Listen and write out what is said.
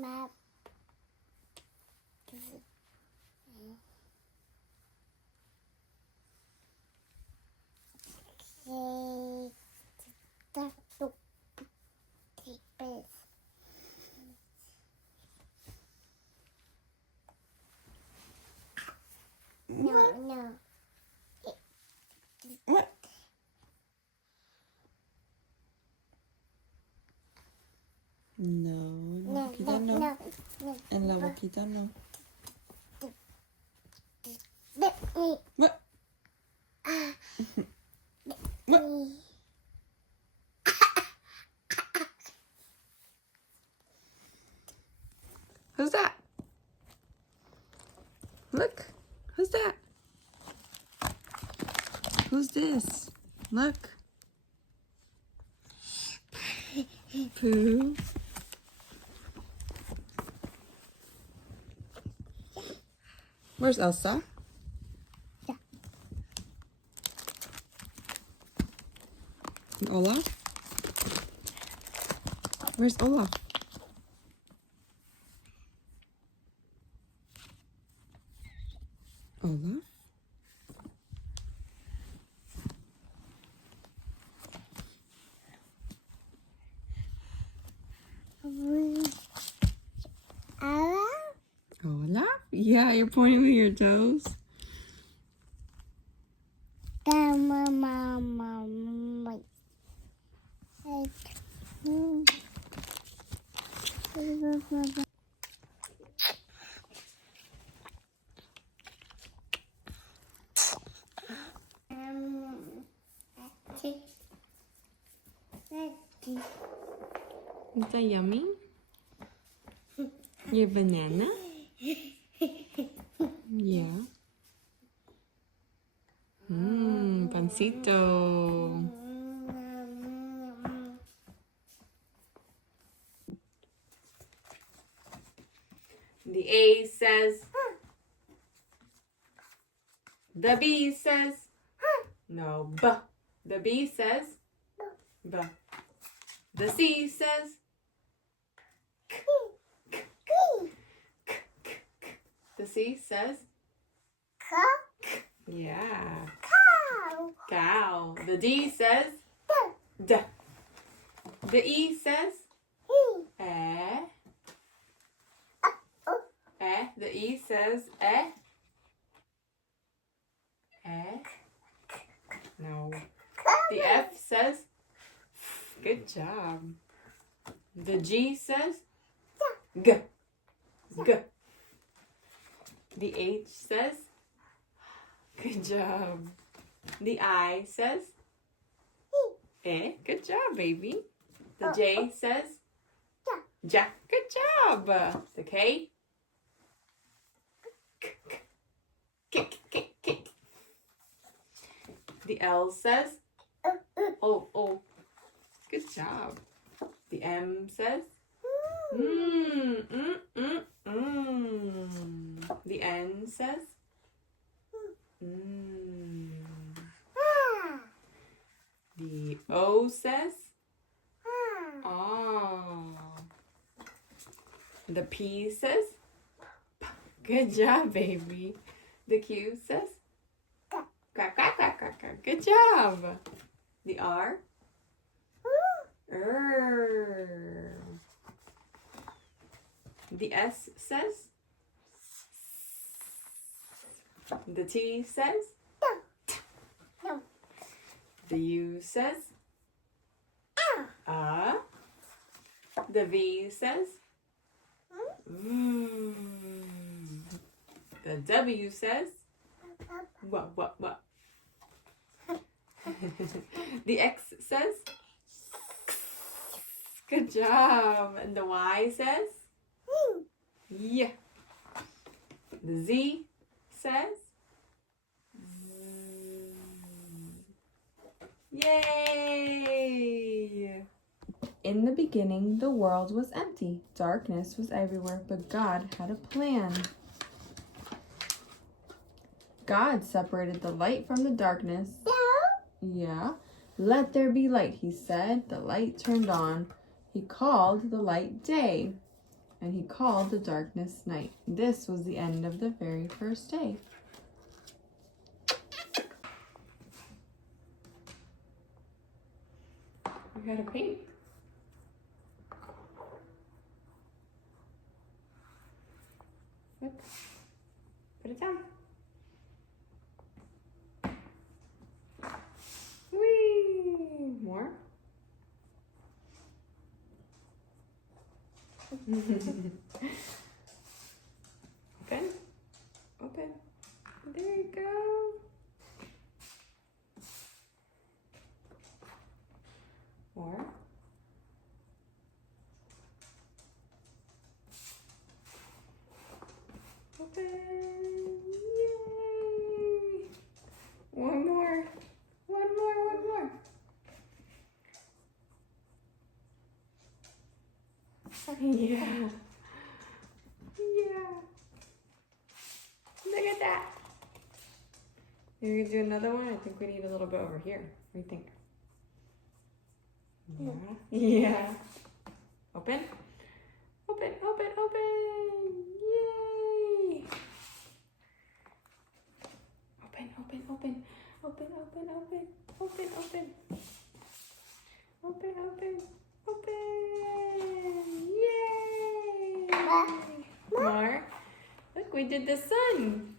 Map. No. What? No, boquita no. En la boquita no. What? What? Who's that? Look. Who's that? Who's this? Look. Pooh. Where's Elsa? Yeah. And Olaf? Where's Olaf? Olaf? Olaf? Yeah, you're pointing with your toes. Is that yummy? Your banana? Yeah. Pancito. The A says. The B says. No, B. The B says. B. The C says. The C says. Yeah. Cow. The D says. D. The E says. Eh. Eh. The E says. Eh. Eh. No. The F says. Good job. The G says. G. G. The H says. Good job. The I says. Eh. Good job, baby. The J says. Ja. Good job. The K. Kick. The L says. Oh. Good job. The M says. The N says. The O says. Oh. The P says. Good job, baby. The Q says. Quack. Good job. The R. The S says. The T says. No. The U says. The V says. The W says. What? The X says. Good job. And the Y says. Yeah. The Z says. Yay! In the beginning, the world was empty. Darkness was everywhere, but God had a plan. God separated the light from the darkness. Yeah. Let there be light, he said. The light turned on. He called the light day. and he called the darkness night. This was the end of the very first day. We gotta paint. Look. Put it down. Whee! More. Open. Open. There you go. More. Open. Yay! One more. One more. One more. Yeah. Yeah. Look at that. Maybe we do another one. I think we need a little bit over here. What do you think? Yeah. Open. Open, open, open. Yay. Open, open, open. Open, open, open. Open, open. Open, open. Open. Yay. More. Look, we did the sun.